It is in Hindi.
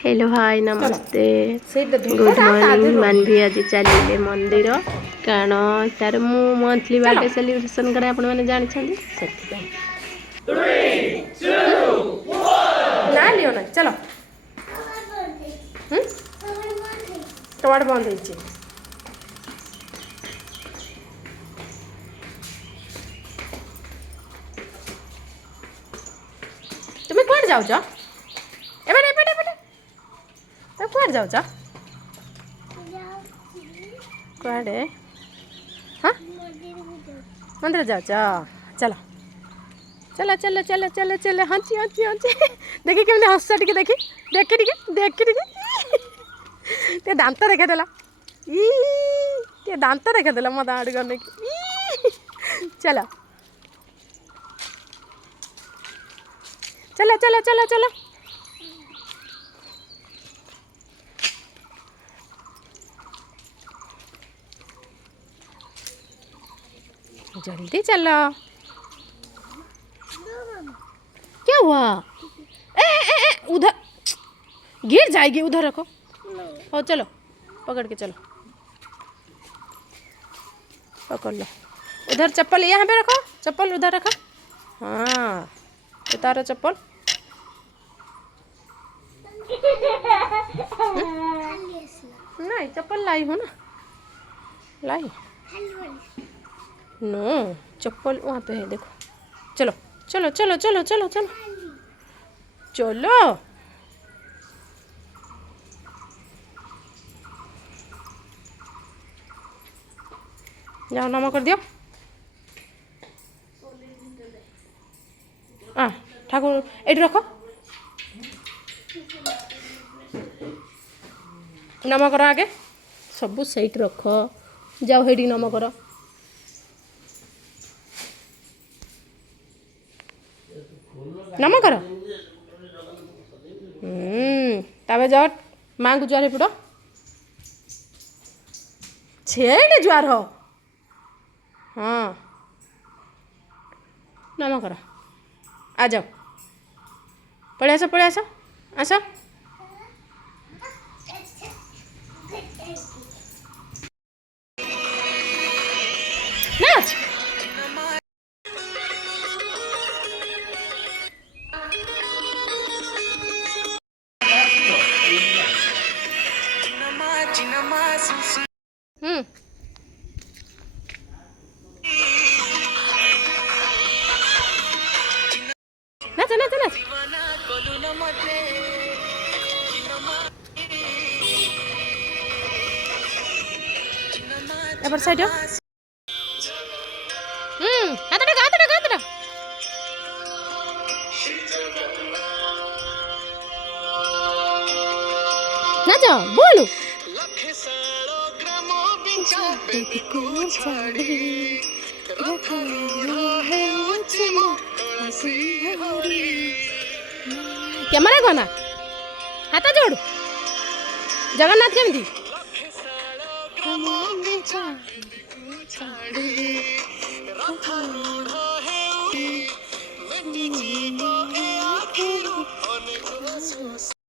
हेलो हाय नमस्ते गुड मॉर्निंग मानवी आज चलिए मंदिर कारण तार मु मंथली बर्थडे सेलिब्रेशन करे आपण माने जानि छथि सेति ना लियो ना चलो कबाड़ बंद होइछे तुम्हें कुआड़ जाउ छ एबे एबे एबे तो कुआड़ जाउ छ कुआड़े हाँ मंदिर जाउ छ चलो चलो चलो चलो चलो चलो हंची हंची हंची देखी केमती हस टिके देखी देखी टिके देखी टिके ते दांत देखेदेला ते दांत देखेदेला मत आड़ करने चलो चलो चलो चलो चलो जल्दी चलो क्या हुआ उधर गिर जाएगी उधर रखो हो चलो पकड़ के चलो पकड़ लो उधर चप्पल यहाँ पे रखो चप्पल उधर रखो हाँ उतारो चप्पल नहीं चप्पल लाई हो ना लाई नो चप्पल वहाँ पे है देखो चलो चलो चलो चलो चलो चलो चलो जाओ नमक कर दियो हाँ ठाकुर एटी रख नम कर आगे सब सैट रख जाओ हेटी नम कर नम कर तबे जाओ माँ को जुआर पड़ो छेड़े जुआर हो हाँ नम कर आ जाओ पड़े आस आस नाच नाच नाच नाच एपर साइड हातटा हातटा हातटा नाच बोलू कैमरा कोना हाथ जोड़ जगन्नाथ केमती